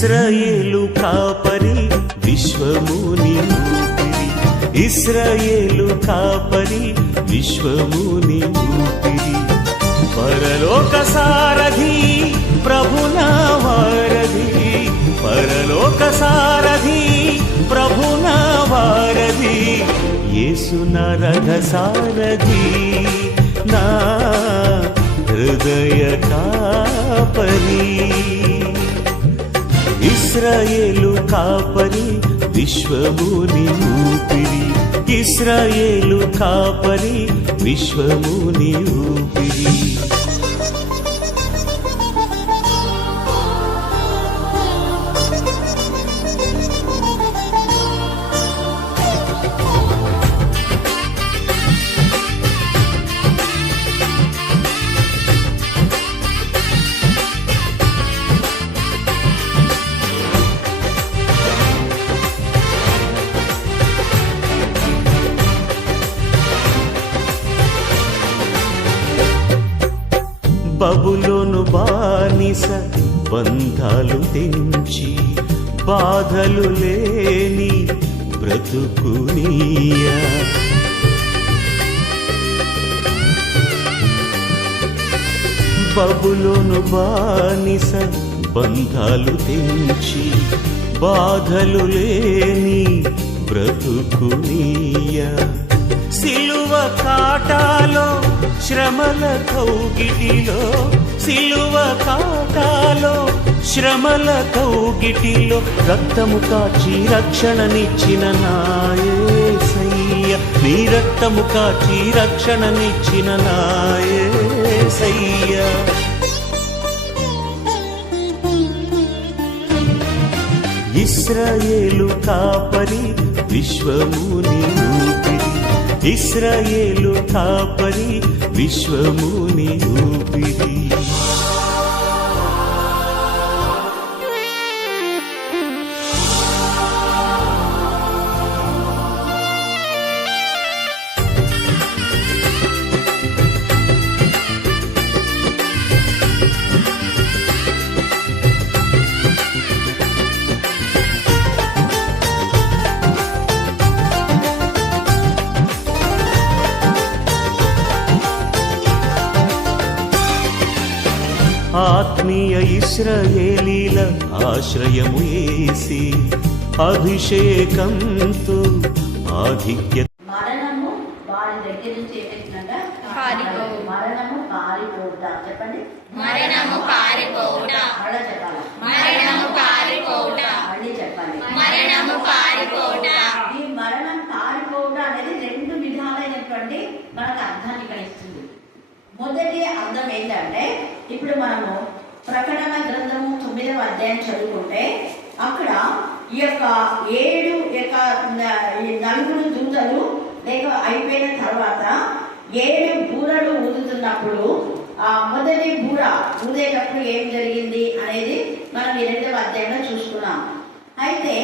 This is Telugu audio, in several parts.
ఇశ్రాయేలు కాపరి విశ్వముని ఊపిరి, ఇశ్రాయేలు కాపరి విశ్వముని ఊపిరి. పరలోక సారథి ప్రభునా వారధి, పరలోక సారథి ప్రభునా వారధి, యేసు నా రథ సారథి, నా హృదయ కాపరి. ఇశ్రాయేలు కాపరి విశ్వముని ఊపిరి, ఇశ్రాయేలు కాపరి విశ్వముని ఊపిరి. బబులోను బానిస బంధాలు తెంచి, బాధలు లేని బ్రతుకునియా. బబులోను బానిస బంధాలు తెంచి, బాధలు లేని బ్రతుకునియా. సిలువ కాటాలో శ్రమల కౌగిటిలో, సిలువ కాటాలో శ్రమల కౌగిటిలో, రక్తము కాచి రక్షణనిచ్చిన నా యేసయ్య, నీ రక్తము కాచి రక్షణనిచ్చిన నా యేసయ్య. ఇశ్రాయేలు కాపరి విశ్వముని ఊపిరి, ఇశ్రాయేలు కాపరి విశ్వముని ఊపిరి. ఆత్మీయ ఇశ్రాయేలీల ఆశ్రయము యేసి, అభిషేకంతో ఆధిక్య. మరణము వారి దగ్గర నుంచి ఏమేసిందంటే మరణము పారిపోవుట. చెప్పండి, మరణము పారిపోవుట. మళ్ళీ చెప్పాలి, మరణము పారిపోవుట. మళ్ళీ చెప్పాలి, మరణము పారిపోవుట. ఈ మరణం పారిపోవుట అనేది రెండు విధాలైనటువంటి మనకు అర్థాన్ని కలిగిస్తుంది. మొదటి అర్థం ఏంటంటే, ఇప్పుడు మనము ప్రకటన గ్రంథము 9వ అధ్యాయం చదువుకుంటే, అక్కడ ఈ యొక్క 7 దూతలు లేక అయిపోయిన తర్వాత 7 బూరలు ఊదుతున్నప్పుడు, ఆ మొదటి బూర ఊదేటప్పుడు ఏం జరిగింది అనేది మనం 8వ అధ్యాయంలో చూసుకున్నాం. అయితే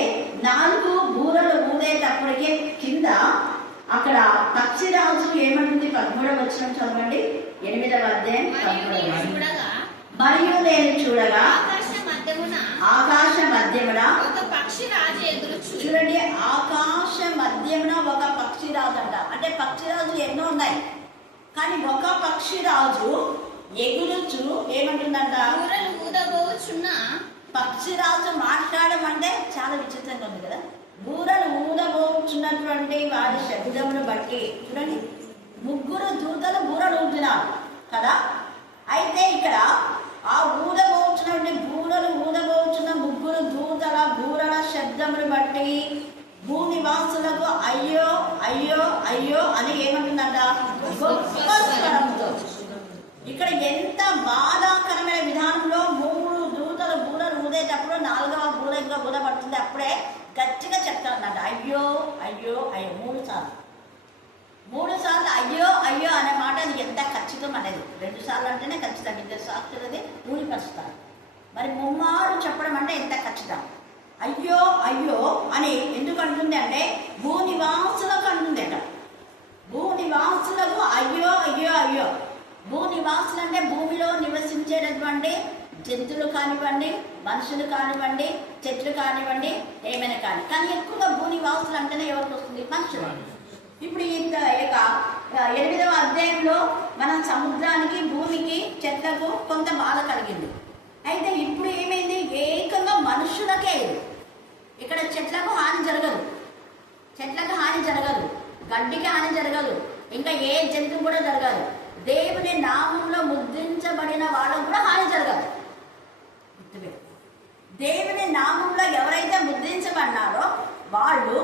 4 బూరలు ఊదేటప్పటికే కింద అక్కడ పక్షిరాజు ఏమంటుంది? 13వ వచనం చదవండి, 8వ అధ్యాయం 13వ. మరియు నేను చూడగా ఆకాశ మధ్యమున ఒక పక్షిరాజు ఎదురు. చూడండి, ఆకాశ మధ్యమున ఒక పక్షిరాజు అంట. అంటే పక్షిరాజు ఎన్నో ఉన్నాయి, కానీ ఒక పక్షిరాజు ఎగురుచు ఏమంటుందంట? పక్షిరాజు మాట్లాడమంటే చాలా విచిత్రంగా ఉంది కదా. బూరలు ఊదబోచున్నటువంటి వారి శబ్దమును బట్టి చూడండి, 3 దూతలు బూరలు ఊదుతున్నారు కదా. అయితే ఇక్కడ ఆ బూరలు ఊదబోచున్న 3 దూతల బూరల శబ్దమును బట్టి భూనివాసులకు అయ్యో అయ్యో అయ్యో అని ఏమంటుందంట? గొప్ప స్వరంతో. ఇక్కడ ఎంత బాధాకరమైన విధానంలో 3 దూతలు బూరలు ఊదేటప్పుడు 4వ బూర ఇంకా ఊదబడుతుంది. అప్పుడే గట్టిగా చెప్తారన్నమాట, అయ్యో అయ్యో అయ్యో 3 సార్లు అయ్యో అయ్యో అనే మాట అది ఎంత ఖచ్చితం అనేది. 2 సార్లు అంటేనే ఖచ్చితం, 2 సార్లు ఊరిపరుస్తారు. మరి 3 మార్లు చెప్పడం అంటే ఎంత ఖచ్చితం. అయ్యో అయ్యో అని ఎందుకు అంటుంది అంటే, భూనివాసులకు అంటుంది. అక్కడ భూనివాసులకు అయ్యో అయ్యో అయ్యో. భూనివాసులు అంటే భూమిలో నివసించేటటువంటి జంతువులు కానివ్వండి, మనుషులు కానివ్వండి, చెట్లు కానివ్వండి, ఏమైనా కానీ ఎక్కువగా భూమి వాసులు అంటేనే ఎవరికి వస్తుంది? మనుషులు. ఇప్పుడు ఈ యొక్క 8వ అధ్యాయంలో మనం సముద్రానికి, భూమికి, చెట్లకు కొంత బాధ కలిగింది. అయితే ఇప్పుడు ఏమైంది? ఏకంగా మనుషులకే. ఇక్కడ చెట్లకు హాని జరగదు, గడ్డికి హాని జరగదు, ఇంకా ఏ జంతువు కూడా జరగదు. దేవుని నామంలో ముద్రించబడిన వాళ్ళకు కూడా హాని జరగదు. దేవుని నామంలో ఎవరైతే ముద్రించబడినారో వాళ్ళు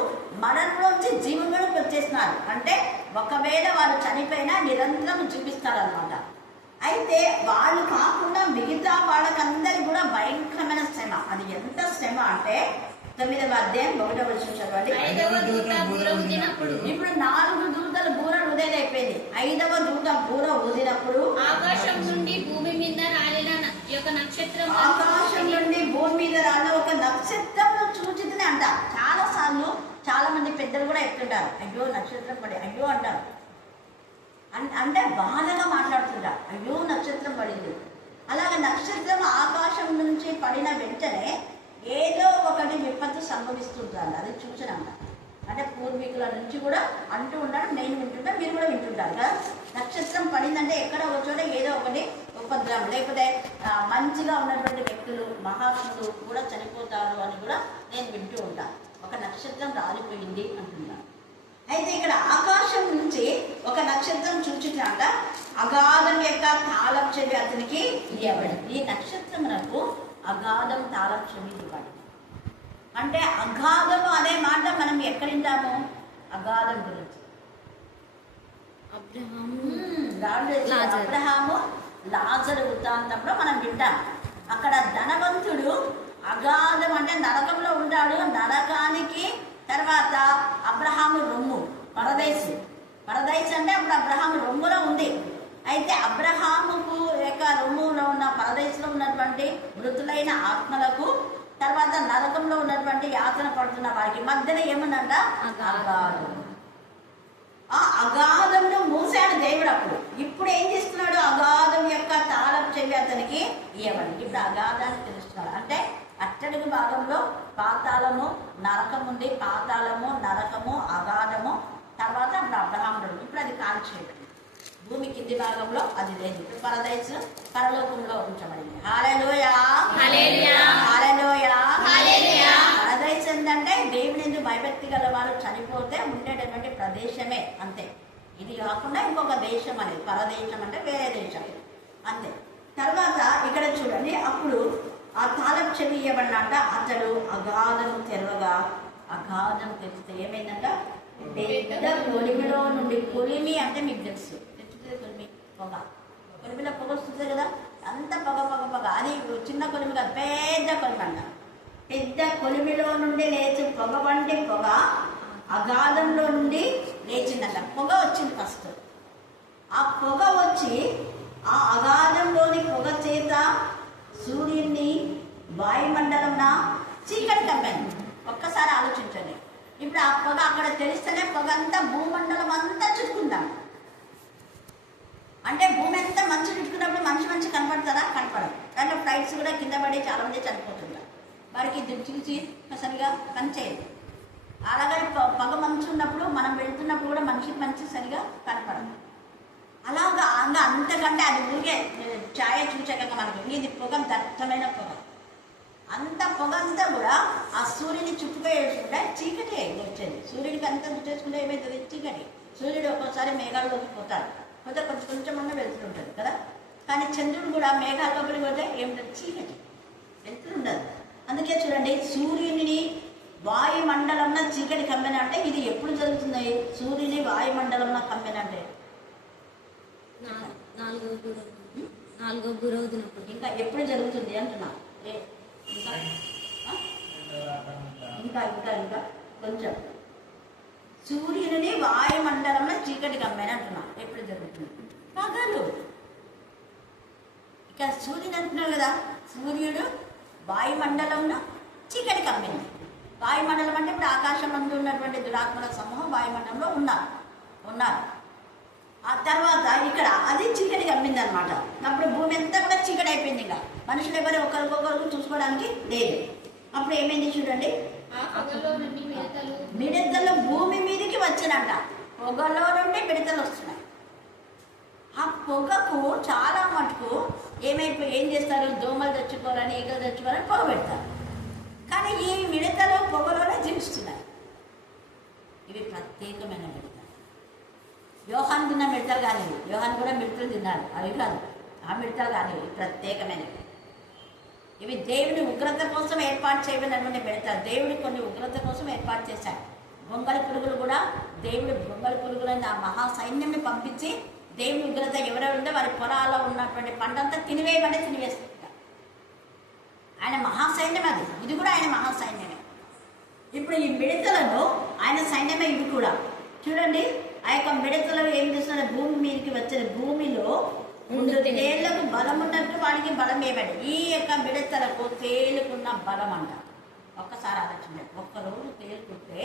మరణంలోంచి జీవంలోకి వచ్చేస్తున్నారు. అంటే ఒకవేళ వారు చనిపోయినా నిరంతరం చూపిస్తారనమాట. అయితే వాళ్ళు కాకుండా మిగతా వాళ్ళకందరికీ కూడా భయంకరమైన శ్రమ. అది ఎంత శ్రమ అంటే 9వ అధ్యాయం 1వ వచనం చదవండి. ఇప్పుడు 4 దూతల బూర ఊదేదైపోయింది. 5వ దూత బూర ఊదినప్పుడు ఆకాశం నుండి భూమి మీద రాలిన ఒక నక్షత్రం, ఆకాశం నుండి భూమి మీద రాలిన ఒక నక్షత్రం చూచితేనే అంట. చాలా సార్లు చాలా మంది పెద్దలు కూడా ఎత్తుంటారు, అయ్యో నక్షత్రం పడి, అయ్యో అంటారు. అంటే బాధగా మాట్లాడుతుంటారు, అయ్యో నక్షత్రం పడింది. అలాగే నక్షత్రం ఆకాశం నుంచి పడిన వెంటనే ఏదో ఒకటి విపత్తు సంభవిస్తుంటారు. అది చూసినాక అంటే పూర్వీకుల నుంచి కూడా అంటూ ఉంటారు, నేను వింటుంటా, మీరు కూడా వింటుంటారు కదా. నక్షత్రం పడిందంటే ఎక్కడ ఒక చోట ఏదో ఒకటి ఉపద్రవం, లేకపోతే మంచిగా ఉన్నటువంటి వ్యక్తులు, మహాత్ములు కూడా చనిపోతారు అని కూడా నేను వింటూ ఉంటాను. ఒక నక్షత్రం రాలిపోయింది అంటున్నాను. అయితే ఇక్కడ ఆకాశం నుంచి ఒక నక్షత్రం చూచుటాక అగాధం యొక్క తాళం చెవి అతనికి ఇవ్వబడింది. ఈ నక్షత్రమునకు అగాధం తాళం చెవి ఇవ్వబడింది. అంటే అగాధము అనే మాట మనం ఎక్కడ వింటాము? అగాధం గురించి అబ్రహాము లాజరు వృత్తాంతంలో మనం వింటాం. అక్కడ ధనవంతుడు అగాధం అంటే నరకంలో ఉంటాడు. నరకానికి తర్వాత అబ్రహాము రొమ్ము, పరదేశు అంటే అప్పుడు అబ్రహాము రొమ్ములో ఉంది. అయితే అబ్రహాముకు యొక్క రొమ్ములో ఉన్న పరదేశంలో ఉన్నటువంటి మృతులైన ఆత్మలకు, తర్వాత నరకంలో ఉన్నటువంటి యాతన పడుతున్న వారికి మధ్యలో ఏమన్నంట? అగాధం. ఆ అగాధంలో మూసాడు దేవుడు. అప్పుడు ఇప్పుడు ఏం చేస్తున్నాడు? అగాధం యొక్క తాళం చెవి అతనికి ఇవ్వండి. ఇప్పుడు అగాధాన్ని తెలుస్తున్నాడు. అంటే అట్టడుగు భాగంలో పాతాళము, నరకం ఉంది. పాతాళము, నరకము, అగాధము, తర్వాత అప్పుడు అబ్రహాముడు. ఇప్పుడు అది కాల్చేయబడింది. భూమి కింది భాగంలో అది లేదు. ఇప్పుడు పరదేశు పరలోకంలో ఉంచబడింది. హల్లెలూయా, హల్లెలూయా, హల్లెలూయా, హల్లెలూయా. పరదేశం ఏంటంటే దేవుని యందు భయభక్తి గల వారు చనిపోతే ఉండేటటువంటి ప్రదేశమే, అంతే. ఇది కాకుండా ఇంకొక దేశం అనేది. పరదేశం అంటే వేరే దేశం, అంతే. తర్వాత ఇక్కడ చూడండి, అప్పుడు ఆ తాళం చెవి ఇవ్వబడినట్ట. అతడు అగాధం తెరవగా, అగాధం తెరిస్తే ఏమైందంట? పెద్ద కొలిమిలో నుండి, కొలిమి అంటే మీకు తెలుసు, కొలిమి పొగ, కొలిమిలో పొగ వస్తుంది కదా, అంత పొగ పొగ పొగ. అది చిన్న కొలిమి కాదు, పెద్ద కొలిమి అంట. పెద్ద కొలిమిలో నుండి లేచి పొగ వంటి పొగ అగాధంలో నుండి లేచిందంట. పొగ వచ్చింది ఫస్ట్. ఆ పొగ వచ్చి ఆ అగాధంలోని పొగ చేత సూర్యుని, వాయుమండలంన చీకటి కమ్మింది. ఒక్కసారి ఆలోచించండి. ఇప్పుడు ఆ పొగ అక్కడ తెలిస్తేనే పొగ అంతా భూమండలం అంతా చుట్టుకుందాం. అంటే భూమి అంతా మంచు చుట్టుకున్నప్పుడు మంచి కనపడతారా? కనపడదు. కానీ ఫ్లైట్స్ కూడా కింద పడి చాలా మంది చనిపోతుంటారు. వారికి దించి సరిగా పనిచేయదు. అలాగే పొగ మంచు ఉన్నప్పుడు మనం వెళ్తున్నప్పుడు కూడా మంచి సరిగా కనపడదు. అలాగా అంతకంటే అది ఊరికే ఛాయ చూచాక మనకి ఇది పొగ, దట్టమైన పొగ. అంత పొగ అంతా కూడా ఆ సూర్యుని చుట్టుకుంటే చీకటి వచ్చేది. సూర్యుడికి అంతా చుట్టేసుకుంటే ఏమైతుంది? చీకటి. సూర్యుడు ఒక్కోసారి మేఘాల్లోకి పోతాడు, పోతే కొంచెం వెళ్తుంటుంది కదా. కానీ చంద్రుడు కూడా మేఘాల్లోకి పోతే ఏమిటంటే చీకటి, వెళ్తుండదు. అందుకే చూడండి, సూర్యుని వాయుమండలంలో చీకటి కమ్మెన అంటే ఇది ఎప్పుడు జరుగుతుంది? సూర్యుని వాయుమండలంలో కమ్మెన అంటే 4వ గురవుతున్నప్పుడు. ఇంకా ఎప్పుడు జరుగుతుంది అంటున్నా? ఇంకా కొంచెం. సూర్యుని వాయుమండలంలో చీకటి కమ్మెన అంటున్నా. ఎప్పుడు జరుగుతుంది? పగలు. ఇక సూర్యుని అంటున్నావు కదా, సూర్యుడు వాయుమండలంలో చీకటి కమ్మింది. వాయుమండలం అంటే ఇప్పుడు ఆకాశం అందు ఉన్నటువంటి దురాత్మల సమూహం వాయుమండలంలో ఉన్నారు. ఆ తర్వాత ఇక్కడ అది చీకటి కమ్మింది అనమాట. అప్పుడు భూమి అంతా కూడా చీకటి అయిపోయింది. ఇంకా మనుషులు ఎవరు ఒకరికొకరు చూసుకోవడానికి లేదు. అప్పుడు ఏమైంది చూడండి, ఆ పొగలో నుండి మిడతలు మిడతలు భూమి మీదకి వచ్చినంట. పొగలో నుండి మిడతలు వస్తున్నాయి. ఆ పొగకు చాలా మటుకు ఏం చేస్తారు, దోమలు తెచ్చుకోవాలని ఈగలు తెచ్చుకోవాలని పొగ పెడతారు. కానీ ఈ మిడతలు పొగలోనే జీవిస్తున్నాయి. ఇవి ప్రత్యేకమైన మిడతలు. యోహాన్ తిన్న మిడతలు కానివి, యోహాన్ కూడా మిడతలు తిన్నాడు, అవి కాదు. ఆ మిడతలు కానివి ప్రత్యేకమైనవి. ఇవి దేవుని ఉగ్రత కోసం ఏర్పాటు చేయబడినటువంటి మిడతలు. దేవుడు కొన్ని ఉగ్రత కోసం ఏర్పాటు చేశాడు. గొంగళి పురుగులు కూడా దేవుడు గొంగళి పురుగులని ఆ మహా సైన్యంని పంపించి దేవుని ఉగ్రత ఎవరెవరు ఉందో వారి పొలాల్లో ఉన్నటువంటి పంటంతా తినివేస్తుంటారు. ఆయన మహాసైన్యం అది. ఇది కూడా ఆయన మహాసైన్యమే. ఇప్పుడు ఈ మిడతలను ఆయన సైన్యమే. ఇది కూడా చూడండి, ఆ యొక్క మిడతలు ఏం చేస్తున్నారు, భూమి మీదకి వచ్చిన భూమిలో ముందు తేళ్లకు బలం ఉన్నట్టు వాడికి బలం ఏమండి. ఈ యొక్క మిడతలకు తేలుకున్న బలం అంట. ఒక్కసారి ఆలోచించండి, ఒక్కరోజు తేలుకుంటే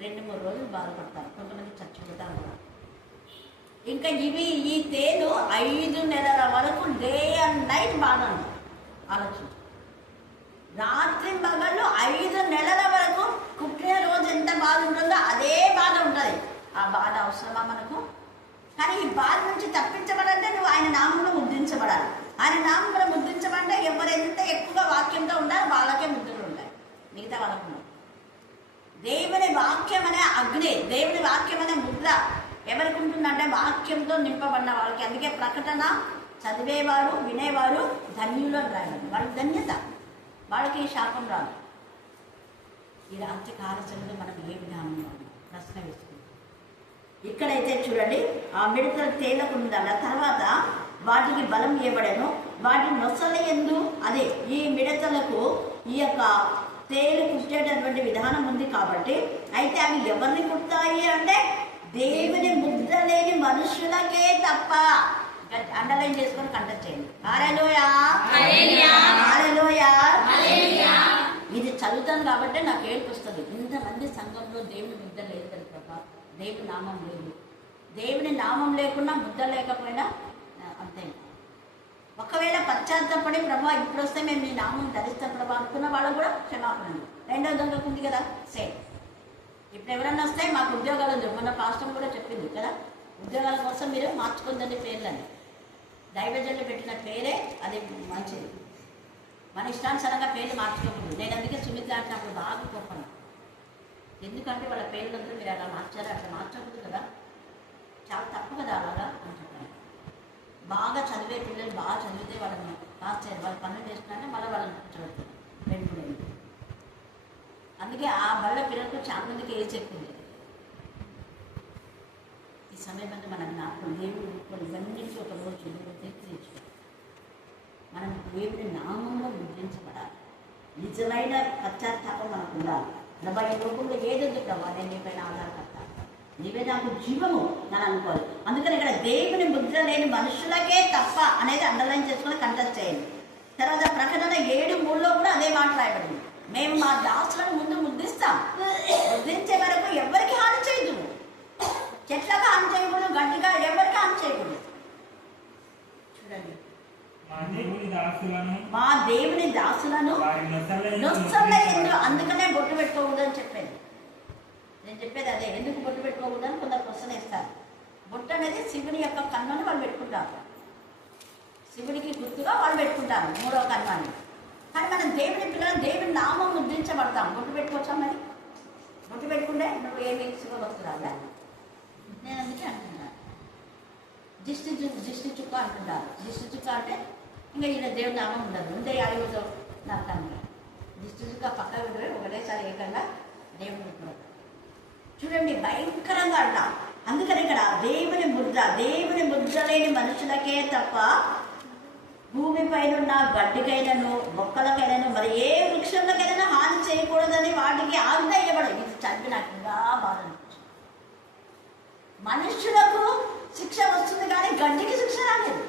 2-3 రోజులు బాధపడతారు, కొంతమంది చచ్చిపోతారు కూడా. ఇంకా ఈ తేలు 5 నెలల వరకు డే అండ్ నైట్ బాధ ఉంది. ఆలోచించు, రాత్రి పగళ్ళు 5 నెలల వరకు పుట్టిన రోజు ఎంత బాధ ఉంటుందో అదే బాధ ఉంటుంది. ఆ బాధ అవసరమా మనకు? కానీ ఈ బాధ నుంచి తప్పించబడంటే నువ్వు ఆయన నామంలో ముద్రించబడాలి. ఆయన నామంలో ముద్రించబడితే ఎవరు ఎంత ఎక్కువగా వాక్యంతో ఉండాలో వాళ్ళకే ముద్రలు ఉంటాయి, మిగతా వాళ్ళకు ఉండవు. దేవుని వాక్యం అనే అగ్ని, దేవుని వాక్యం అనే ముద్ర ఎవరికి ఉంటుందంటే వాక్యంతో నింపబడిన వాళ్ళకి. అందుకే ప్రకటన చదివేవారు వినేవారు ధన్యులు అని రాయాలి. వాళ్ళకి ధన్యత, వాళ్ళకి శాపం రాదు. ఈ రాత్రి కాలశంలో మనం ఏ విధానంలో ప్రశ్న వేసుకుంటాం. ఇక్కడైతే చూడండి, ఆ మిడతలు తేలకుందన్న తర్వాత వాటికి బలం ఇవ్వబడను, వాటి నొసల యందు అదే ఈ మిడతలకు ఈ యొక్క తేలు కుట్టేటటువంటి విధానం ఉంది కాబట్టి, అయితే అవి ఎవరిని కుడతాయి అంటే దేవుని ముద్ర లేని మనుషులకే తప్ప. అండర్లైన్ చేసుకొని కంటెక్ట్ చేయండి. హల్లెలూయా, హల్లెలూయా. ఇది చదువుతాను కాబట్టి నాకు ఏడుపు వస్తుంది. ఇంతమంది సంఘంలో దేవుని ముద్ర లేదు కదా ప్రభా, దేవుని నామం లేదు. దేవుని నామం లేకుండా ముద్ర లేకపోయినా అంతే. ఒకవేళ పశ్చాత్తపడి ప్రభా ఇప్పుడు వస్తే మేము నీ నామం ధరిస్తాం ప్రభా అనుకున్న వాళ్ళు కూడా క్షమాపణ. రెండో దొంగకు ఉంది కదా సేమ్. ఇప్పుడు ఎవరన్నా వస్తే మాకు ఉద్యోగాలు ఉంది, మొన్న పాస్టర్ కూడా చెప్పింది కదా, ఉద్యోగాల కోసం మీరు మార్చుకుందండి పేర్లని. దైవజనులు పెట్టిన పేరే అది మంచిది. మన ఇష్టానుసారంగా పేర్లు మార్చుకోకూడదు. నేను అందుకే సుమిత్ ఆడినప్పుడు బాగా కోపను. ఎందుకంటే వాళ్ళ పేర్లందరూ మీరు అలా మార్చారు, అట్లా మార్చకూడదు కదా, చాలా తప్పు కదా అలాగా అని చెప్పాను. బాగా చదివే పిల్లలు బాగా చదివితే వాళ్ళని పాస్ చేయాలి, వాళ్ళు పనులు చేస్తున్నారంటే మళ్ళీ వాళ్ళని కూర్చోబెడతారు 2-3 ఏళ్ళు. అందుకే ఆ బళ్ళ పిల్లలకు చాలా మందికి ఏజ్ చెప్పింది. ఈ సమయం అంటే మనం జ్ఞాపకం, దేవుడు ఇవన్నింటికి ఒక రోజు తెచ్చుకో. మనం దేవుని నామంలో ముద్రించబడాలి. నిజమైన పశ్చాత్తాపం మనకు ఉండాలి. ప్రభా ఈ లోకంలో ఏదొద్దు ప్రభా, నేను నీపైన ఆధారపడతాను, నీవే నాకు జీవము అని అనుకోవాలి. అందుకని ఇక్కడ దేవుని ముద్ర లేని మనుషులకే తప్ప అనేది అండర్లైన్ చేసుకుని కంటెస్ట్ చేయండి. తర్వాత ప్రకటన 7:3 కూడా అదే మాట రాయబడింది. మేము మా దాసులను ముందు ముద్రిస్తాం, ముద్రించే వరకు ఎవరికి హాని చేయదు. చెట్లకు హాని చేయకూడదు, గట్టిగా ఎవరికి హాని చేయకూడదు. చూడండి, మా దేవుని దాసులను నొసల యందు, అందుకనే బొట్టు పెట్టుకోకూడదు అని చెప్పేది. నేను చెప్పేది అదే. ఎందుకు బొట్టు పెట్టుకోకూడదు అని కొందరు క్వశ్చన్ వేస్తారు. బొట్టు అనేది శివుని యొక్క కన్నుని వాళ్ళు పెట్టుకుంటారు, శివుడికి గుర్తుగా వాళ్ళు పెట్టుకుంటారు 3వ కన్నుని. కానీ మనం దేవుని పిల్లలు దేవుని నామం ముద్రించబడతాం. బొట్టు పెట్టుకోవచ్చా? మరి బొట్టు పెట్టుకుంటే నువ్వు ఏమి శివుడు వస్తుందా? నేను అందుకే అంటున్నాను, దిష్టి చుక్క అంటుంటారు. దిష్టి చుక్క అంటే ఇంకా ఈయన దేవుని నామం ఉండదు, ఉంటే ఆయువుతో నరకాన్ని. దిష్టి చుక్క పక్క విడవే ఒకటేసారి ఏకంగా దేవుని ముద్ర. చూడండి, భయంకరంగా అంటాం. అందుకని ఇక్కడ దేవుని ముద్ర లేని మనుషులకే తప్ప భూమిపైన గడ్డికైనను మొక్కలకైనాను మరి ఏ వృక్షంలోకైనా హాని చేయకూడదని వాటికి ఆజ్ఞ ఇవ్వబడదు. ఇది చదివి నాకు ఇంకా బాధ అనిపించింది. మనుషులకు శిక్ష వస్తుంది కానీ గడ్డికి శిక్ష రాలేదు,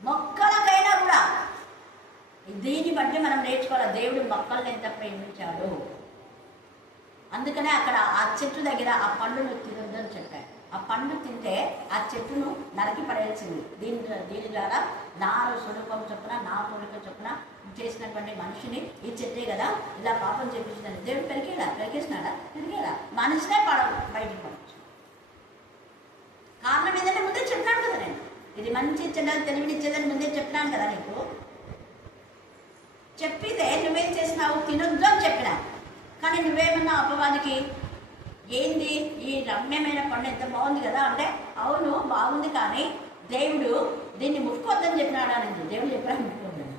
మొక్కలకైనా కూడా. దీన్ని బట్టి మనం నేర్చుకోవాలి దేవుడు మొక్కలను ఎంత ప్రేమించాడు. అందుకనే అక్కడ ఆ చెట్టు దగ్గర ఆ పండును తినొద్దని చెప్పాడు. ఆ పండు తింటే ఆ చెట్టును నరికి పడేయాల్సింది. దీని ద్వారా నా స్వరూపం చొప్పున నా పోలిక చొప్పున చేసినటువంటి మనిషిని ఈ చెట్టే కదా ఇలా పాపం చేపించినది. దేవుడు పెరిగేసినాడా? మనిషినే బయటికి పడవచ్చు. కారణం ఏంటంటే ముందే చెప్పినాను కదా, నేను ఇది మంచి చెడ్డలు తెలివినిచ్చేదని ముందే చెప్పినాను కదా నీకు. చెప్పితే నువ్వేం చేసినావు? తినొద్దు అని చెప్పినావు. కానీ నువ్వేమన్నా అపవాదికి ఏంది ఈ రమ్యమైన పండు ఎంత బాగుంది కదా అంటే, అవును బాగుంది, కానీ దేవుడు దీన్ని ముట్టుకోవద్దని చెప్పినాడా? నేను దేవుడు చెప్పాను ముట్టుకోవద్దని.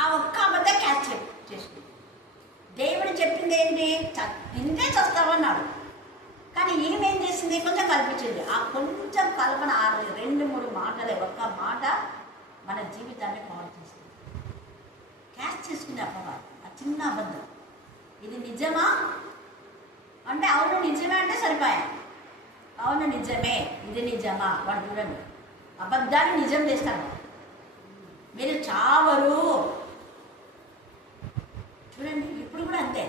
ఆ ఒక్క అబద్ధం క్యాచ్ చేసుకుంది. దేవుడు చెప్పింది ఏంటి? తింటే చస్తావన్నాడు. కానీ ఈమెం చేసింది? కొంచెం కల్పించింది. ఆ కొంచెం కల్పన 2-3 మాటలే, ఒక్క మాట మన జీవితాన్ని పాడు చేస్తుంది. క్యాచ్ చేసుకునే అపవాదం, ఆ చిన్న అబద్ధం. ఇది నిజమా అంటే అవును నిజమే అంటే సరిపోయా. అవును నిజమే, ఇది నిజమా? వాడు చూడండి అబద్ధాన్ని నిజం చేస్తాడు. మీరు చావరు. చూడండి ఇప్పుడు కూడా అంతే.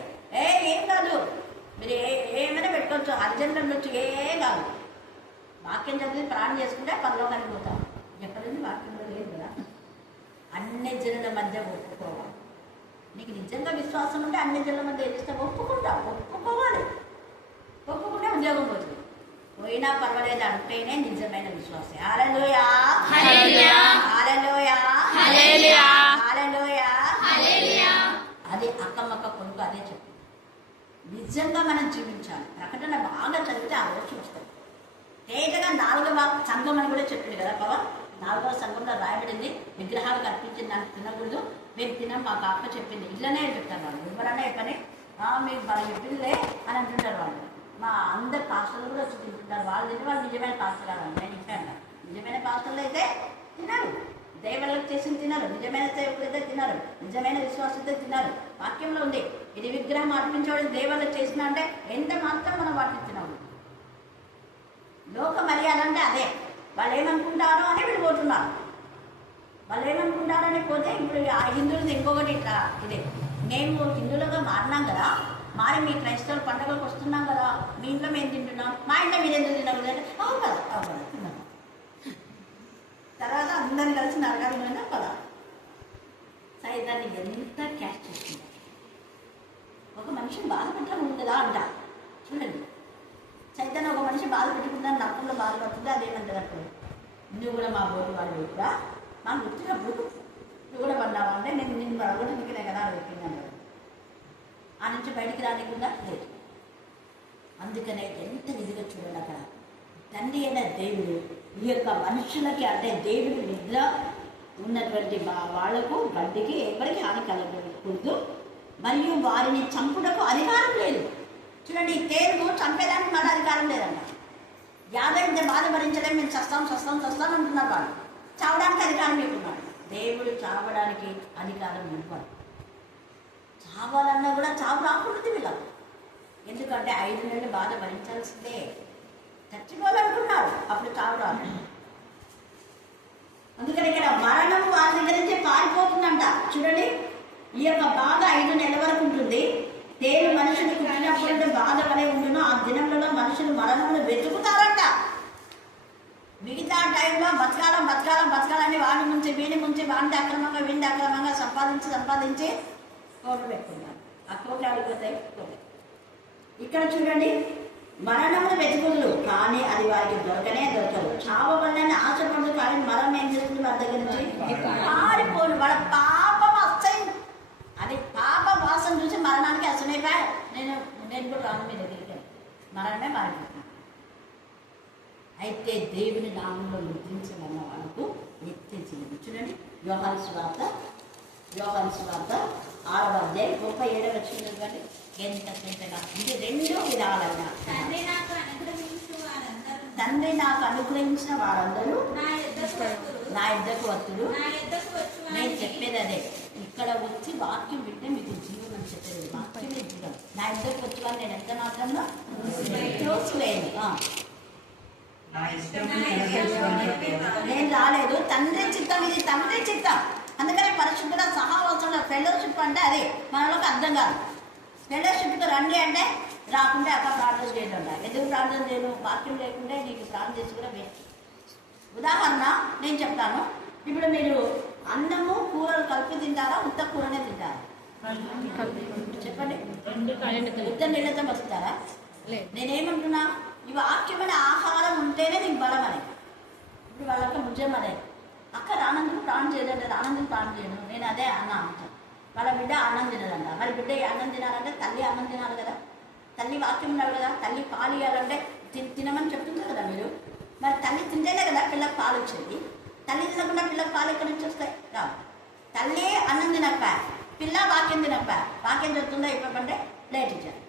ఏం కాదు, మీరు ఏమైనా పెట్టుకోవచ్చు, అర్జెంట్ ఉండొచ్చు, ఏం కాదు. వాక్యం చదివి ప్రాణం చేసుకుంటే పరలోకానికి పోతాం. ఎక్కడుంది వాక్యంలో? లేదు కదా. అన్ని జనుల మధ్య ఒప్పుకోవాలి. నీకు నిజంగా విశ్వాసం ఉంటే అన్ని జనుల మధ్య ఏం చేస్తావు? ఒప్పుకోవాలి. ఒప్పుకుంటే ఉద్యోగం పోతుంది. పోయినా పర్వాలేదు అంటేనే నిజమైన విశ్వాసం. హల్లెలూయా, హల్లెలూయా, హల్లెలూయా, హల్లెలూయా, హల్లెలూయా. అది అక్కమ్మక్క కొడుకు అదే చెప్పు. నిజంగా మనం జీవించాలి. ప్రకటన బాగా చదివితే ఆ రోజు వస్తుంది. తేటగా 4వ సంఘం అని కూడా చెప్పింది కదా పవన్. 4వ సంఘంలో రాయబడింది, విగ్రహాలు కల్పించిన దానికి తినకూడదు, మేము తిన్నాం, మా అక్క చెప్పింది. ఇట్లనే చెప్తారు వాళ్ళు. ఎవరన్నా చెప్పని మీకు బాగా చెప్పిందిలే అని అంటుంటారు వాళ్ళు. మా అందరు పాస్టర్లు కూడా వచ్చి తింటుంటారు. వాళ్ళు తింటే వాళ్ళు నిజమైన పాస్టర్ కావాలి. నేను ఇంటాను, నిజమైన పాస్టర్లు అయితే తినరు, దేవుళ్ళకి చేసి తినరు, నిజమైన సేవకులైతే తినరు, నిజమైన విశ్వాసంతో తినరు. వాక్యంలో ఉంది, ఇది విగ్రహం అర్పించడం దేవుళ్ళకి చేసిన అంటే ఎంత మాత్రం మనం వాటిని తినవు. లోక మర్యాద అంటే అదే. వాళ్ళు ఏమనుకుంటారో అని వీళ్ళు పోతున్నారు. వాళ్ళు ఏమనుకుంటారని పోతే ఇప్పుడు ఆ హిందువులది ఇంకొకటి ఇట్లా ఇదే. మేము హిందువులుగా మారినాం కదా, మారి మీ క్రైస్తవుల పండుగలకు వస్తున్నాం కదా, మీ ఇంట్లో మేము తింటున్నాం, మా ఇంట్లో మీరు ఎందుకు తినకూడదు అంటే అవును కదా తిన్నాం. తర్వాత అందరం కలిసి నరకాలి కదా. సైతాన్ని ఎంత క్యాష్ చేస్తుంది. ఒక మనిషిని బాధ పెట్టడం ఉంటుందా అంట. చూడండి, సైతాన్ని ఒక మనిషి బాధ పెట్టుకుందా, నరకంలో బాధపడుతుందా? అదేమంటుంది అప్పుడు? నువ్వు కూడా మా బోటు వాళ్ళు కూడా మా గుర్తున్నప్పుడు నువ్వు కూడా పడ్డావా అంటే నేను నిన్ను కూడా నీకునే కదా అని చెప్పింది. ఆ నుంచి బయటికి రానికుండా లేదు. అందుకనే ఎంత విధిగా చూడండి, అక్కడ తండ్రి అయిన దేవుడు ఈ యొక్క మనుషులకి అంటే దేవుడి నిద్ర ఉన్నటువంటి వాళ్లకు గడ్డికి ఎవరికి హాని కలగకూడదు, మరియు వారిని చంపుటకు అధికారం లేదు. చూడండి, ఈ తేలును చంపేదానికి మన అధికారం లేదంట. యాదవింత బాధ భరించడం, మేము చస్తాం అంటున్నారు వాళ్ళు. చావడానికి అధికారం ఇవ్వకున్నాడు. దేవుడు చావడానికి అధికారం ఇవ్వడు. చావాలన్నా కూడా చావు రాకూడదు వీళ్ళకు. ఎందుకంటే 5 నెలలు బాధ భరించాల్సిందే. చచ్చిపోవాలనుకున్నారు, అప్పుడు చావు రాదు. అందుకని ఇక్కడ మరణం వారి దగ్గర నుంచి పారిపోతుందంట. చూడండి, ఈ యొక్క బాధ 5 నెలల వరకు ఉంటుంది. తేలు మనుషులు కుట్టినప్పుడు బాధ వలె ఉండును. ఆ దినంలో మనుషులు మరణమును వెతుకుతారంట. మిగతా టైంలో బతకాలని వాడి నుంచి వీడి నుంచి వాడిని అక్రమంగా సంపాదించి కోట్లు పెట్టుకున్నారు. ఆ కోట్లు ఆడిపోతాయి. ఇక్కడ చూడండి, మరణమును వెతుకులు కానీ అది వారికి దొరకదు. చావవలనని ఆశపడదు కానీ మరణం ఏం చేస్తుంది? వారి దగ్గర నుంచి పారిపోను. వాళ్ళ పాపం అసహ్యం. అది పాప వాసన చూసి మరణానికి అసమైపోయా. నేను కూడా రాను మీ దగ్గరికి. మరణమే మారిపోతుంది. అయితే దేవుని నామంలో ముద్రించమన్న వాళ్ళకు ఎత్తించింది. చూడండి, యోహాను సువార్త 6వ అధ్యాయం 37వ వచనం కంటే ఎంత పెద్దగా ఇది. 2 విధాలైన తండ్రి నాకు అనుగ్రహించిన వారందరూ నా యుద్ధకు వత్తుడు. నేను చెప్పేది అదే. ఇక్కడ వచ్చి వాక్యం వింటే మీకు జీవం అని చెప్పేది. వాక్యమే జీవం. నా యుద్ధకు వచ్చి వాళ్ళు నేను ఎంత మాత్రంలో చూసలేను. నేను రాలేదు. తండ్రి చిత్తం, ఇది తండ్రి చిత్తం. అందుకని పరిశుద్ధుల సహవాసంలో ఫెలోషిప్ అంటే అదే మనలోకి అర్థం కాదు. ఫెలోషిప్కి రండి అంటే రాకుంటే అక్క ప్రార్థన చేయడం. ఎందుకు ప్రార్థన చేయను? వాక్యం లేకుంటే నీకు ప్రార్థన చేసి కూడా వేస్ట్. ఉదాహరణ నేను చెప్తాను. ఇప్పుడు మీరు అన్నము కూరలు కలిపి తింటారా, ఉత్త కూరనే తింటారా? చెప్పండి. ఉత్త నీళ్ళతో బతుకుతారా? నేనేమంటున్నా, ఈ వాక్యమైన ఆహారం ఉంటేనే నీకు బలం అనేది. ఇప్పుడు వాళ్ళకి ముజ్జం అదే, అక్క రానందుకు ప్రాణం చేయదంటే రానందుకు ప్రాణం చేయను, నేను అదే అన్న అంటాను. వాళ్ళ బిడ్డ అన్నం తినదంట. మరి బిడ్డ అన్నం తినాలంటే తల్లి అన్నం తినాలి కదా, తల్లి వాక్యం ఉండాలి కదా. తల్లి పాలు ఇవ్వాలంటే తినమని చెప్తుంది కదా మీరు. మరి తల్లి తింటేనే కదా పిల్లలకు పాలు వచ్చేది. తల్లి తినకుండా పిల్లలకు పాలు ఎక్కడి నుంచి వస్తాయి? రావు. తల్లి అన్నం తినప్ప, పిల్ల వాక్యం తినప్ప. వాక్యం చెప్తుందా ఇవ్వకంటే లేట్ ఇచ్చారు.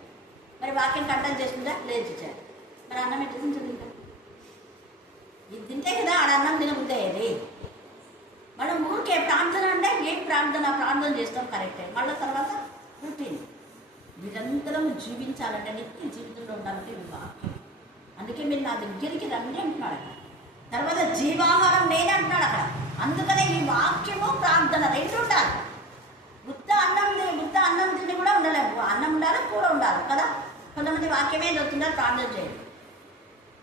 మరి వాక్యం కంటెంట్ చేసుకుందా లేట్ ఇచ్చారు. మరి అన్నం ఎట్లా తింటారు? ఇది తింటే కదా ఆడ అన్నం తినబుద్ది అయ్యేది. మనం ఊరికే ప్రార్థన అంటే ఏం ప్రార్థన చేస్తాం కరెక్టే. మళ్ళీ తర్వాత రొటీన్. నిరంతరం జీవించాలంటే నిత్య జీవితంలో ఉండాలంటే ఇది వాక్యం. అందుకే మీరు నా దగ్గరికి రండి అంటున్నాడు అక్కడ. తర్వాత జీవాహారం నేనే అంటున్నాడు అక్కడ. అందుకనే ఈ వాక్యము ప్రార్థన రెండు ఉండాలి. ఉత్త అన్నం తిని కూడా ఉండలేము. అన్నం ఉండాలి, కూర ఉండాలి కదా. కొంతమంది వాక్యమే చదువుతున్నారు, ప్రార్థన చేయాలి.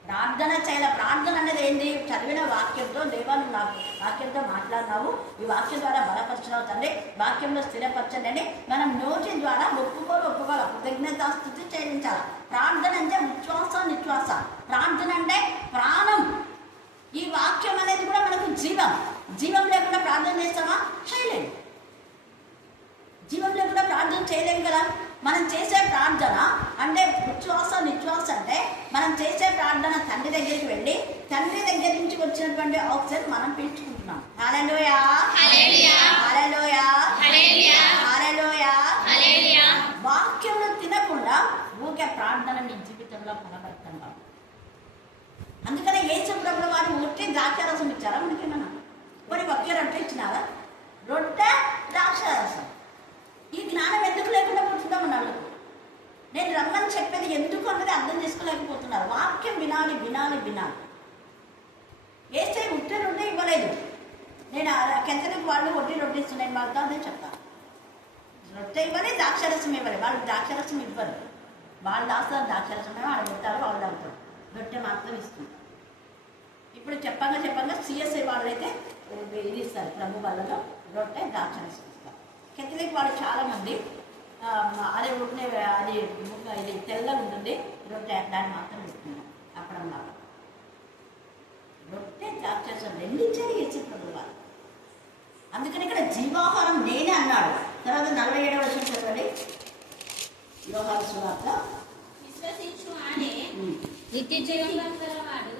ప్రార్థన చేయాలి. ప్రార్థన అనేది ఏంటి? చదివిన వాక్యంతో, దేవాలు నాకు వాక్యంతో మాట్లాడినావు, ఈ వాక్యం ద్వారా బలపరచడం తండ్రి, వాక్యంలో స్థిరపరచండి. మనం నోటి ద్వారా ఒప్పుకోవాలి, కృతజ్ఞతాస్తుతి చెల్లించాలి. ప్రార్థన అంటే నిశ్వాస. ప్రార్థన అంటే ప్రాణం. ఈ వాక్యం అనేది కూడా మనకు జీవం లేకుండా ప్రార్థన చేస్తామా? చేయలేము. జీవం లేకుండా ప్రార్థన చేయలేము కదా. మనం చేసే ప్రార్థన అంటే నిశ్వాస అంటే మనం చేసే ప్రార్థన తండ్రి దగ్గరికి వెళ్ళి తండ్రి దగ్గర నుంచి వచ్చినటువంటి ఆక్సిజన్ మనం పీల్చుకుంటున్నాం. హల్లెలూయా, హల్లెలూయా, హల్లెలూయా. వాక్యం తినకుండా ఊకే ప్రార్థన మీ జీవితంలో ఫలభరితంగా. అందుకనే యేసు ప్రభువు వారు ఒట్టి ద్రాక్షారసం ఇచ్చారా మనకేమన్నా? మరి ఒకే రొట్టె ఇచ్చినారా? రొట్టె ద్రాక్షారసం. ఈ జ్ఞానం ఎందుకు లేకుండా పోతున్నామన్నాడు. నేను రమ్మని చెప్పేది ఎందుకు అన్నది అర్థం చేసుకోలేకపోతున్నారు. వాక్యం వినాలి. వేస్తే ఉట్టి రొట్టె ఇవ్వలేదు. నేను కెంతకు వాళ్ళు ఒట్టి రొట్టె ఇస్తున్నాను వాళ్ళతో అదే చెప్తాను. రొట్టె ఇవ్వాలి, ద్రాక్షరసం ఇవ్వాలి. వాళ్ళు ద్రాక్షరసం ఇవ్వరు. వాళ్ళు దాస్తారు ద్రాక్షరసం, వాళ్ళు పెడతారు, వాళ్ళు తాగుతారు. రొట్టె మాత్రం ఇస్తుంది. ఇప్పుడు చెప్పంగా సిఎస్ఐ వాళ్ళు అయితే ఇది ఇస్తారు, ప్రభు వాళ్ళలో రొట్టె ద్రాక్షరసం ఇస్తారు. కెథలిక్ వాళ్ళు చాలామంది అదే రొట్టె, అది ఇది తెల్లగా ఉంటుంది రొట్టె, దాన్ని మాత్రం పెట్టుకున్నాం అప్పుడన్నా. రొట్టె ద్రాక్షరసం రెండించేది ఇచ్చి ప్రభు వాళ్ళు. అందుకని ఇక్కడ జీవాహారం నేనే అన్నాడు. తర్వాత 47వ వచనం చదవండి. యోహాను సువార్త. విశ్వసించు వాడే నిత్య జీవం గలవాడు,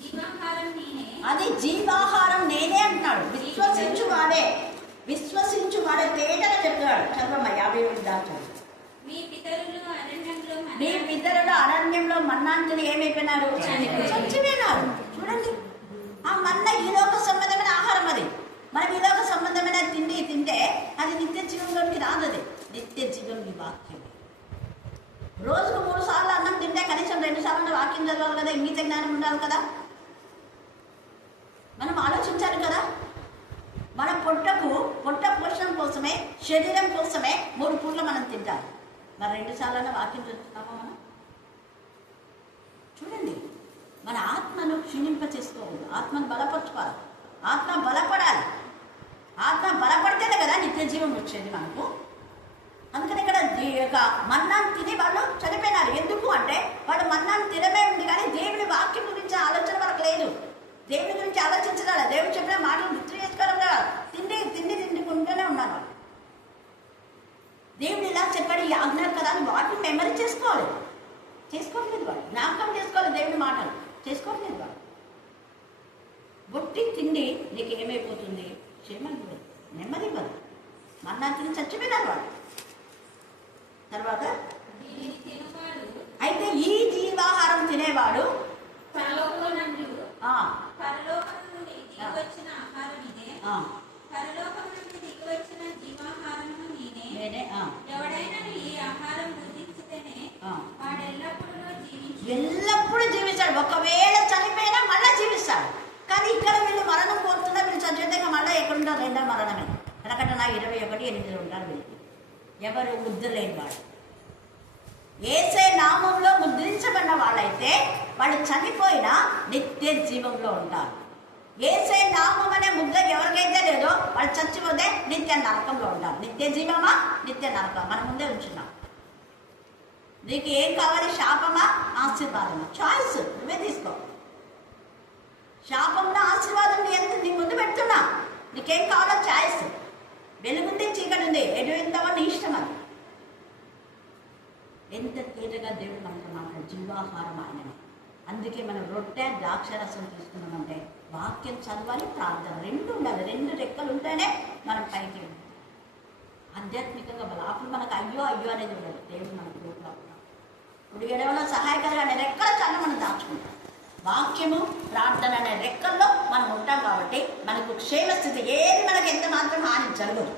జీవాహారం నేనే. అది జీవాహారం నేనే అంటున్నాడు. విశ్వసించు వాడే తేటగా చెప్తున్నాడు. చదవమ్మా 51 దాకా. మీ పితరులు అరణ్యంలో మన్నాంతిని ఏమైపోయినారు? చచ్చిపోయినారు. చూడండి, ఆ మన్న ఈలోక సంబంధమైన ఆహారం. అది మనం ఈలోక సంబంధమైన తిండి తింటే అది నిత్య జీవంలోనికి రాదు. అది నిత్య జీవం ఈ వాక్యం. రోజుకు 3 సార్లు అన్నం తింటే కనీసం 2 సార్లు వాక్యం చదవాలి కదా, ఇంగిత జ్ఞానం ఉండాలి కదా. మనం ఆలోచించాలి కదా. మన పొట్ట పోషణ కోసమే, శరీరం కోసమే 3 పూట్ల మనం తింటాం. మరి 2 సార్లు వాక్యం చదువుతున్నామా మనం? చూడండి, మన ఆత్మను క్షీణింప చేసుకోవాలి, ఆత్మను బలపరచుకోవాలి. ఆత్మ బలపడాలి. ఆత్మ బలపడితేనే కదా నిత్య జీవం వచ్చేది మనకు. అందుకని ఇక్కడ మన్నాన్ని తిని వాళ్ళు చనిపోయినారు. ఎందుకు అంటే వాళ్ళు మన్నాన్ని తినమే ఉంది, కానీ దేవుని వాక్యం గురించి ఆలోచన వాళ్ళకి లేదు. దేవుని గురించి ఆలోచించాలి. దేవుడు చెప్పిన మాటలు గుర్తు చేసుకోవడం కదా. తిండుకుంటూనే ఉన్నారు వాళ్ళు. దేవుడు ఇలా చెప్పాడు, ఈ ఆజ్ఞలు కదా అని వాటిని మెమరీ చేసుకోవట్లేదు వాళ్ళు. జ్ఞాపకం చేసుకోవాలి దేవుడి మాటలు, చేసుకోవట్లేదు వాళ్ళు. బొట్టి తిండి నీకు ఏమైపోతుంది? క్షేమంగా నెమ్మది ఇవ్వదు. మన్నా తిని చచ్చిపోయినారు వాళ్ళు. తర్వాత అయితే ఈ జీవాహారం తినేవాడు ఎల్లప్పుడూ జీవిస్తాడు. ఒకవేళ చనిపోయినా మళ్ళీ జీవిస్తాడు. కానీ ఇక్కడ వీళ్ళు మరణం కోరుతున్నా, వీళ్ళు చచ్చిపోతే మళ్ళీ ఎక్కడుంటారు? 2వ మరణమే. కనుక 21:8 ఉంటారు వీళ్ళు. ఎవరు? బుద్ధి లేని వాడు. యేసే నామంలో ముద్రించబడిన వాళ్ళైతే వాళ్ళు చనిపోయినా నిత్య జీవంలో ఉంటారు. యేసే నామం అనే ముద్ర ఎవరికైతే లేదో వాళ్ళు చచ్చిపోతే నిత్య నరకంలో ఉంటారు. నిత్య జీవమా నిత్య నరకం మన ముందే ఉంచున్నాం. నీకు ఏం కావాలి? శాపమా ఆశీర్వాదమా? చాయిస్ నువ్వే తీసుకో. శాపంలో ఆశీర్వాదం నీ ముందు పెడుతున్నా. నీకేం కావాలో చాయిస్. వెలుగుంది చీకటి ఉంది, ఎటు వెళ్తావో నీ ఇష్టం. అది ఎంత తేటగా దేవుడు మనతో మాట్లాడు. జీవాహారం ఆయనని. అందుకే మనం రొట్టె ద్రాక్షరసం తీసుకున్నామంటే వాక్యం చదవాలి, ప్రార్థన రెండు ఉండాలి. రెండు రెక్కలు ఉంటేనే మనం పైకి ఆధ్యాత్మికంగా బలం. అప్పుడు మనకు అయ్యో అయ్యో అనేది ఉండదు. దేవుడు మనకు రూపంలో ఇప్పుడు ఎడవలో సహాయకరంగా అనే రెక్కల కన్నా మనం దాచుకుంటాం. వాక్యము ప్రార్థన అనే రెక్కల్లో మనం ఉంటాం కాబట్టి మనకు క్షేమస్థితి ఏది మనకు ఎంత మాత్రం హాని జరగదు.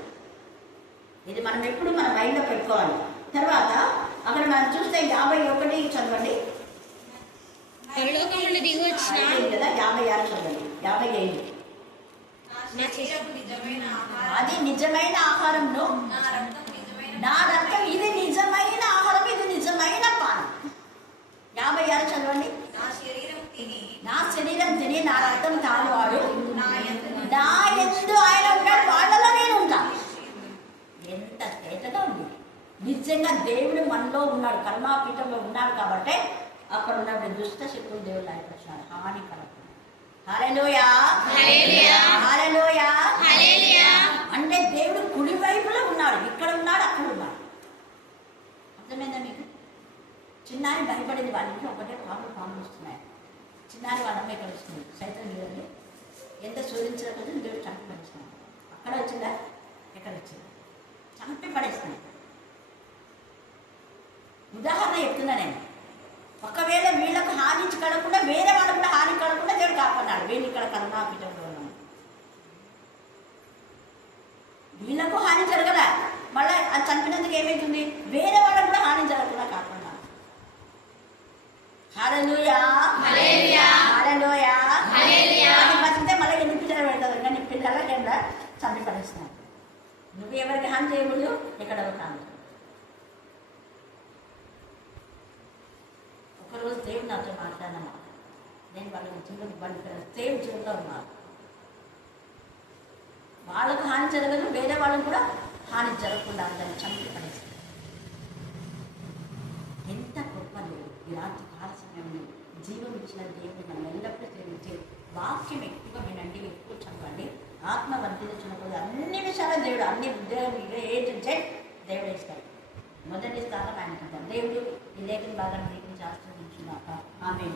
ఇది మనం ఎప్పుడు మన మైండ్లో పెట్టుకోవాలి. తర్వాత అక్కడ మనం చూస్తే 51 చదవండి కదా, 56 చదవండి, 55. అది నిజమైన ఆహారంను, నా రక్తం ఇది నిజమైన ఆహారం, ఇది నిజమైన పానం. 56 చదవండి. నా శరీరం తిని నా రక్తం తాగువాడు నా యందు ఆయన ఉంటాడు, వాళ్ళలో నేను ఉంటాను. ఎంత తేటగా ఉంది. నిజంగా దేవుడు మనలో ఉన్నాడు, కరుణాపీఠంలో ఉన్నాడు కాబట్టి అక్కడ ఉన్నప్పుడు దుష్ట శక్తులు దేవుడు లాయపరిచాడు, హాని కలగదు. హల్లెలూయా హల్లెలూయా హల్లెలూయా. అంటే దేవుడు కుడి వైపులో ఉన్నాడు, ఇక్కడ ఉన్నాడు, అక్కడ ఉన్నాడు. అర్థమైందా మీకు? చిన్నారి భయపడింది. వాళ్ళ ఇంట్లో ఒకటే పాములు వస్తున్నాయి. చిన్నారి వాళ్ళ అమ్మాయి కలుస్తుంది. సైతం చూడండి ఎంత శోధించకపోతే దేవుడు చంపి పడేస్తున్నాడు. అక్కడ వచ్చిందా, ఎక్కడ వచ్చిందా? చంపి పడేస్తున్నాడు. ఉదాహరణ చెప్తున్నా నేను. ఒకవేళ వీళ్ళకు హాని కలగకుండా వేరే వాళ్ళకు కూడా హాని కలగకుండా దేవుడు కాపాడాడు. వీళ్ళు ఇక్కడ కరుణాపీఠంలో ఉన్నాము. వీళ్ళకు హాని జరగలే, మళ్ళీ అది చంపినందుకు ఏమవుతుంది? వేరే వాళ్ళకు కూడా హాని జరగకుండా కాపాడాడు. హల్లెలూయా హల్లెలూయా హల్లెలూయా హల్లెలూయా. బతికితే మళ్ళీ ఎన్ని పిల్లలు పెడతారు, కానీ పిల్లల కింద చంపి పడేస్తున్నాడు. నువ్వు ఎవరికి హాని చేయకూడదు, ఎక్కడ హాని. ఒకరోజు దేవుడు నాతో మాట్లాడినా, నేను వాళ్ళకి జీవులకు బండి సేమ్ జీవుల్లో ఉన్నారు. వాళ్ళకు హాని జరగదు, వేరే వాళ్ళకు కూడా హాని జరగకుండా అందరిని చంపి పడేస్తారు. ఎంత గొప్ప దేవుడు! ఈ రాత్రి కాల సమయంలో జీవం ఇచ్చిన దేవుడు మనం ఎల్లప్పుడూ ప్రేమించే వాక్యం ఎక్కువగా వినండి, ఎక్కువ చదవండి. ఆత్మ వర్ధించినప్పుడు అన్ని విషయాల దేవుడు, అన్ని ఉద్యోగం ఏంటంటే దేవుడు ఇస్తాడు. మొదటి స్థానం ఆయనకి. దేవుడు ఈ లేఖన బాగా నీకు శాస్త్రం ఇచ్చున్నాక ఆమె